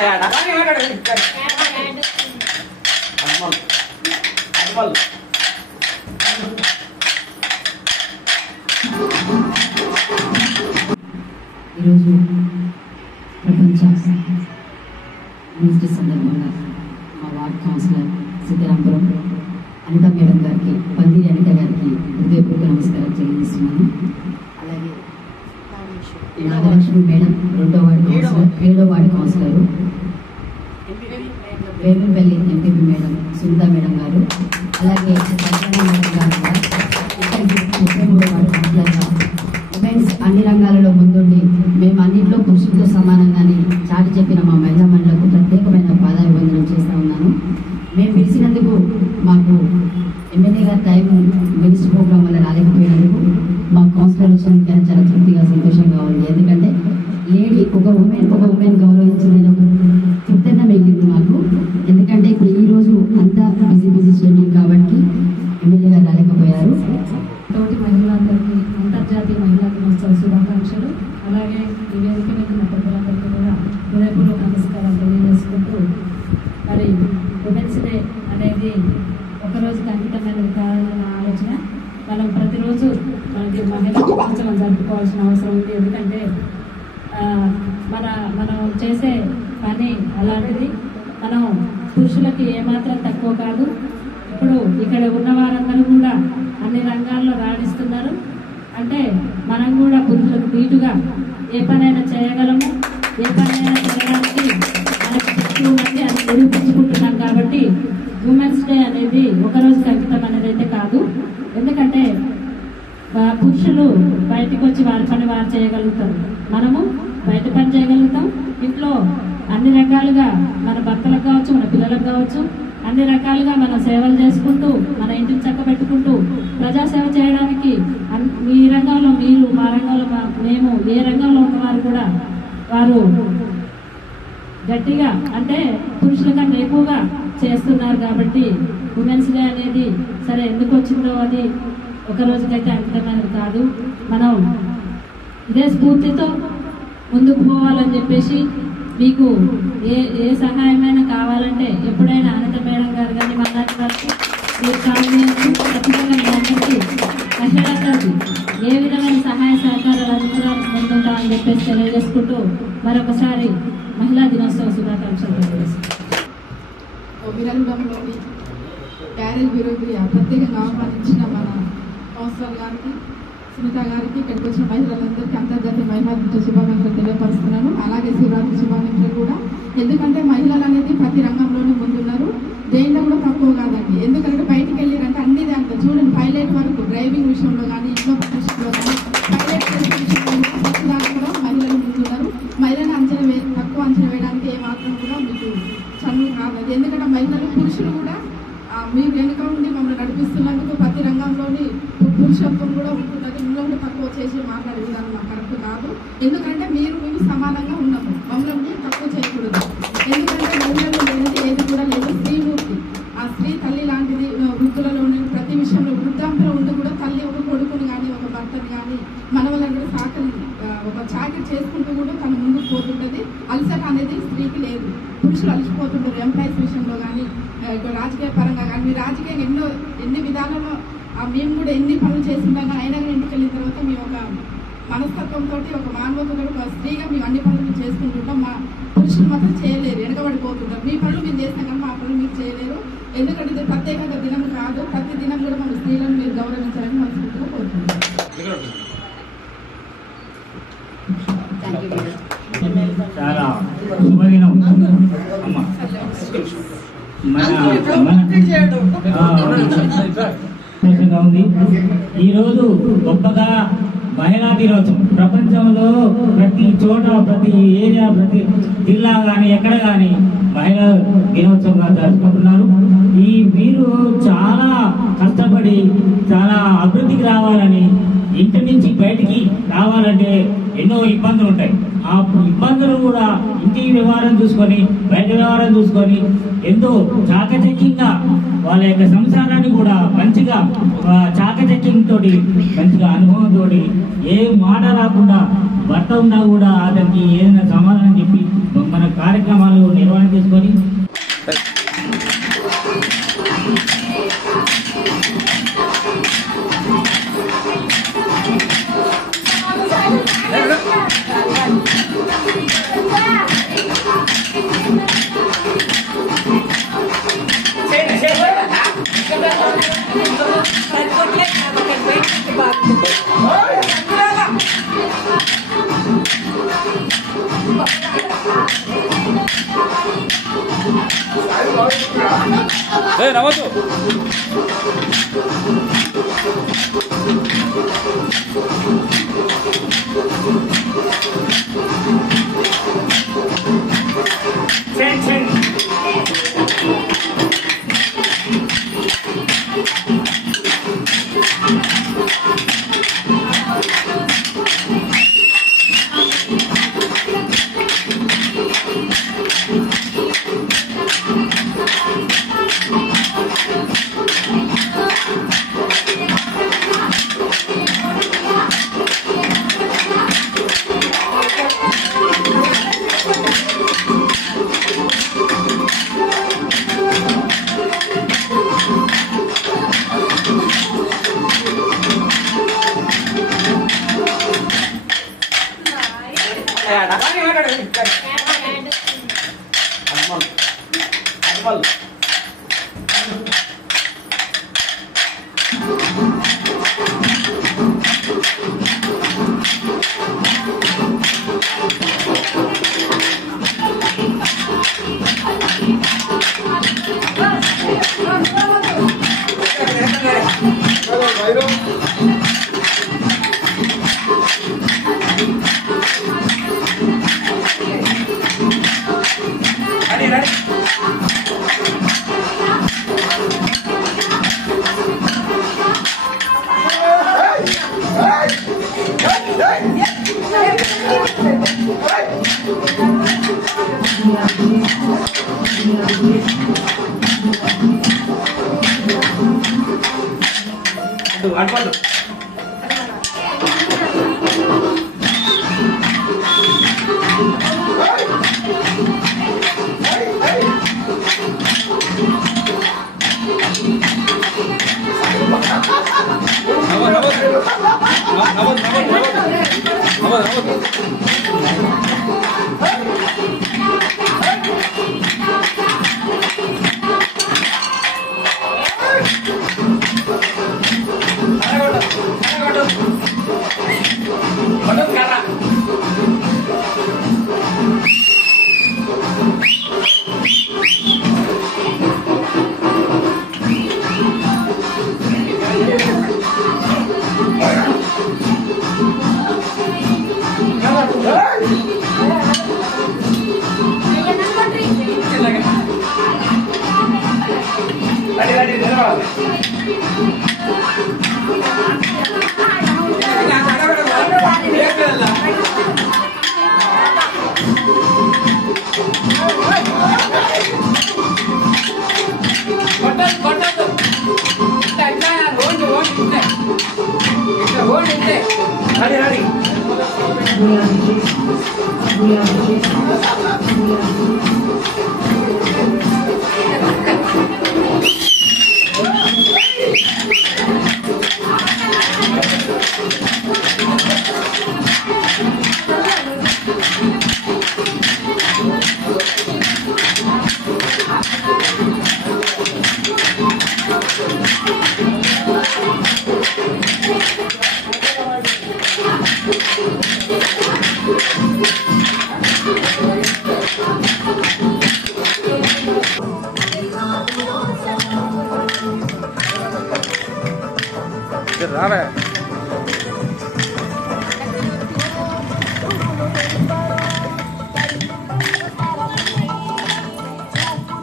ఈరోజు ప్రపంచ మినిస్టర్ సందర్భంగా మా ward councillor Siddharampuram Anitha madam గారికి, పందిరి అనిత గారికి హృదయపూర్వక నమస్కారం తెలియజేస్తున్నాను. అలాగే నాగలక్ష్మి మేడం 2వ వార్డు కౌన్సిలర్, 7వ ward councillor, Vemipalli MPP madam Sunitha madam గారు, అలాగే మేడం గారు కూడా 33వ వార్డు కౌన్సిలర్గా ఉమెన్స్ అన్ని రంగాలలో ముందుండి మేము అన్నింటిలో పురుషులతో సమానంగానే చాటి చెప్పిన మా మహిళా మండలకు ప్రత్యేకమైన పాదాభివందనం చేస్తూ ఉన్నాను. మేము పిలిచినందుకు మాకు ఎమ్మెల్యే గారి టైం మినిస్టర్ ప్రోగ్రాం వల్ల రాలేకపోయినందుకు మా కౌన్సిలర్ వచ్చినందుకైనా చాలా తృప్తిగా సంతోషంగా ఉంది. ఎందుకంటే లేడీ ఒక ఉమెన్ గౌరవించిన తృప్తిగా మిగిలింది మాకు. ఎందుకంటే ఇప్పుడు ఈరోజు అంతా బిజీ షెడ్యూల్ కాబట్టి ఎమ్మెల్యే గారు రాలేకపోయారు. తోటి మహిళలందరికీ అంతర్జాతీయ మహిళా దినోత్సవ శుభాకాంక్షలు. అలాగే ఈ వేదిక మీద ఉన్న పెద్దలందరికీ కూడా హృదయపూర్వక నమస్కారం తెలియజేసుకుంటూ, మరి ఉమెన్స్ డే అనేది ఒకరోజుకి అంకితమైనది కాదన్న ఆలోచన మనం ప్రతిరోజు మనకి మహిళా దినోత్సవం జరుపుకోవాల్సిన అవసరం ఉంది. ఎందుకంటే మనం చేసే పని అలాంటిది. మనం పురుషులకి ఏమాత్రం తక్కువ కాదు. ఇప్పుడు ఇక్కడ ఉన్న వారందరూ కూడా అన్ని రంగాల్లో రాణిస్తున్నారు. అంటే మనం కూడా పురుషులకు నీటుగా ఏ పనైనా చేయగలము. ఏ పనైనా చేయడానికి మనకు శక్తి ఉన్నది అని నిరూపించుకుంటున్నాం. కాబట్టి ఉమెన్స్ డే అనేది ఒకరోజు అంకితం అనేది అయితే కాదు. ఎందుకంటే పురుషులు బయటకు వచ్చి వారి పని వారు చేయగలుగుతారు, మనము బయట పని చేయగలుగుతాం. ఇంట్లో అన్ని రకాలుగా మన భర్తలకు కావచ్చు, మన పిల్లలకు కావచ్చు, అన్ని రకాలుగా మనం సేవలు చేసుకుంటూ మన ఇంటిని చక్కబెట్టుకుంటూ ప్రజాసేవ చేయడానికి మీ రంగంలో మీరు, మా రంగంలో మేము, ఏ రంగంలో ఉన్నవారు కూడా వారు గట్టిగా అంటే పురుషుల కన్నా ఎక్కువగా చేస్తున్నారు. కాబట్టి ఉమెన్స్ డే అనేది సరే ఎందుకు వచ్చిందో అది ఒక రోజుకైతే అంకితమైనది కాదు. మనం ఇదే స్ఫూర్తితో ముందుకు పోవాలని చెప్పేసి మీకు ఏ సహాయమైనా కావాలంటే ఎప్పుడైనా అనిత మేడం గారు కానీ మల్లాటి గారికి మీరు ఖచ్చితంగా మీ అందరికీ మహిళలందరికీ ఏ విధమైన సహాయ సహకారాలు అందుకోవడానికి ముందుంటామని చెప్పేసి తెలియజేసుకుంటూ మరొకసారి మహిళా దినోత్సవ శుభాకాంక్షలు తెలియజేస్తున్నాను. విరగడంలోని క్యారేజ్ బ్యూరోకి ప్రత్యేకంగా ఆహ్వానించిన మన కౌన్సిలర్ గారికి, సునీత గారికి, ఇక్కడికి వచ్చిన మహిళలందరికీ అంతర్జాతీయ మహిళా దినోత్సవ శుభాకాంక్షలు తెలియపరుస్తున్నాను. అలాగే శివరాత్రి శుభాకాంక్షలు కూడా. ఎందుకంటే మహిళలు అనేది ప్రతి రంగంలోనూ ముందున్నారు, దేంట్లో కూడా తక్కువ కాదండి. ఎందుకంటే బయటికి వెళ్ళారంటే అన్ని దాంట్లో చూడండి, పైలట్ వరకు డ్రైవింగ్ విషయంలో కానీ, ఇంట్లో విషయంలో కానీ, పైలట్ విషయంలో ప్రతి దాంట్లో కూడా మహిళలు ముందున్నారు. మహిళను తక్కువ అంచనా వేయడానికి ఏమాత్రం కూడా మీకు చదువు కాదు. ఎందుకంటే మహిళలు, పురుషులు కూడా మీరు వెనుక ఉండి మమ్మల్ని నడిపిస్తున్నందుకు ప్రతి రంగంలోని పురుషత్వం కూడా ఉంటున్నది. మిమ్మల్ని తక్కువ చేసి మాట్లాడే విధానం మాకు కరెక్ట్ కాదు. ఎందుకంటే మీరు సమానంగా ఉన్నాము, మమ్మల్ని తక్కువ చేయకూడదు. ఎందుకంటే మహిళలు లేనిది ఏది కూడా లేదు. స్త్రీమూర్తి, ఆ స్త్రీ తల్లి లాంటిది. వృద్ధులలోని ప్రతి విషయంలో వృద్ధాంతరం ఉండి కూడా తల్లి ఒక కొడుకుని కానీ, ఒక భర్తని కానీ, మనవలందరూ ఒక చాకరీ చేసుకుంటూ కూడా తను ముందుకు పోతుంటుంది. అలసట అనేది స్త్రీకి లేదు. పురుషులు అలసిపోతుంటారు ఎంప్లాయీస్ విషయంలో కానీ, రాజకీయ పరంగా కానీ. మీ రాజకీయం ఎన్ని విధాలలో మేము కూడా ఎన్ని పనులు చేస్తుంటాం కానీ, అయినా కానీ ఇంటికి వెళ్ళిన తర్వాత మేము ఒక మనస్తత్వంతో, ఒక మానవతతో, ఒక స్త్రీగా మేము అన్ని పనులు చేసుకుంటుంటాం. మా పురుషులు మాత్రం చేయలేరు, వెనకబడిపోతుంటారు. మీ పనులు మేము చేస్తాం కానీ మా పనులు మీరు చేయలేరు. ఎందుకంటే ఇది ప్రత్యేకంగా దినం కాదు. ప్రతి దినం కూడా మన స్త్రీలను మీరు గౌరవించాలని మనస్ఫూర్తిగా కోరుకుంటున్నాం. చాలా శుభదినం అమ్మ. ఉంది ఈరోజు గొప్పగా మహిళా దినోత్సవం ప్రపంచంలో ప్రతి చోట, ప్రతి ఏరియా, ప్రతి జిల్లా కానీ ఎక్కడ కానీ మహిళా దినోత్సవంగా జరుపుకుంటున్నారు. మీరు చాలా కష్టపడి చాలా అభివృద్ధికి రావాలని, ఇంటి నుంచి బయటికి రావాలంటే ఎన్నో ఇబ్బందులు ఉంటాయి. ఆ ఇబ్బందులు కూడా ఇంటి వ్యవహారం చూసుకొని, బయట వ్యవహారం చూసుకొని ఎంతో చాకచక్యంగా వాళ్ళ యొక్క సంసారాన్ని కూడా మంచిగా చాకచక్యంతో, మంచిగా అనుభవంతో, ఏ మాట రాకుండా భర్త ఉన్నా కూడా అతనికి ఏదైనా సమాధానం చెప్పి మన కార్యక్రమాలు నిర్వహణ చేసుకొని నవ్వద్దు.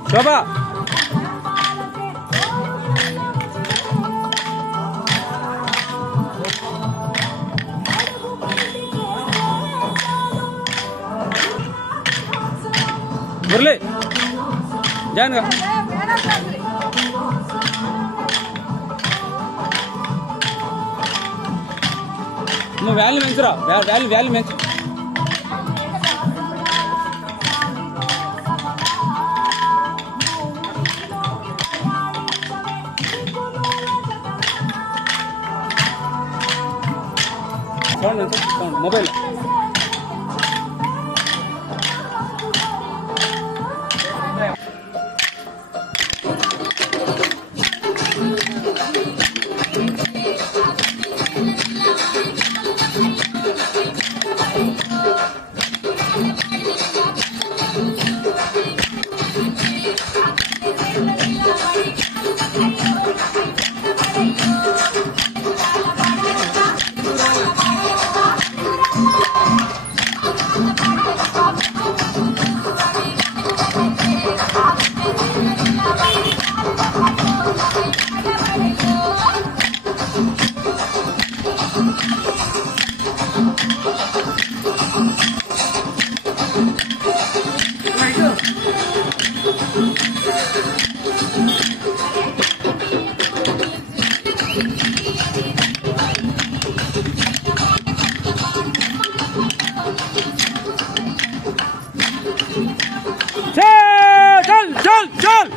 శోభా మురళి జాయిన్ గా నువ్వు వాల్యూ పెంచురా వాల్యూ పెంచు సౌండ్ మొబైల్ चल चल चल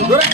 दूर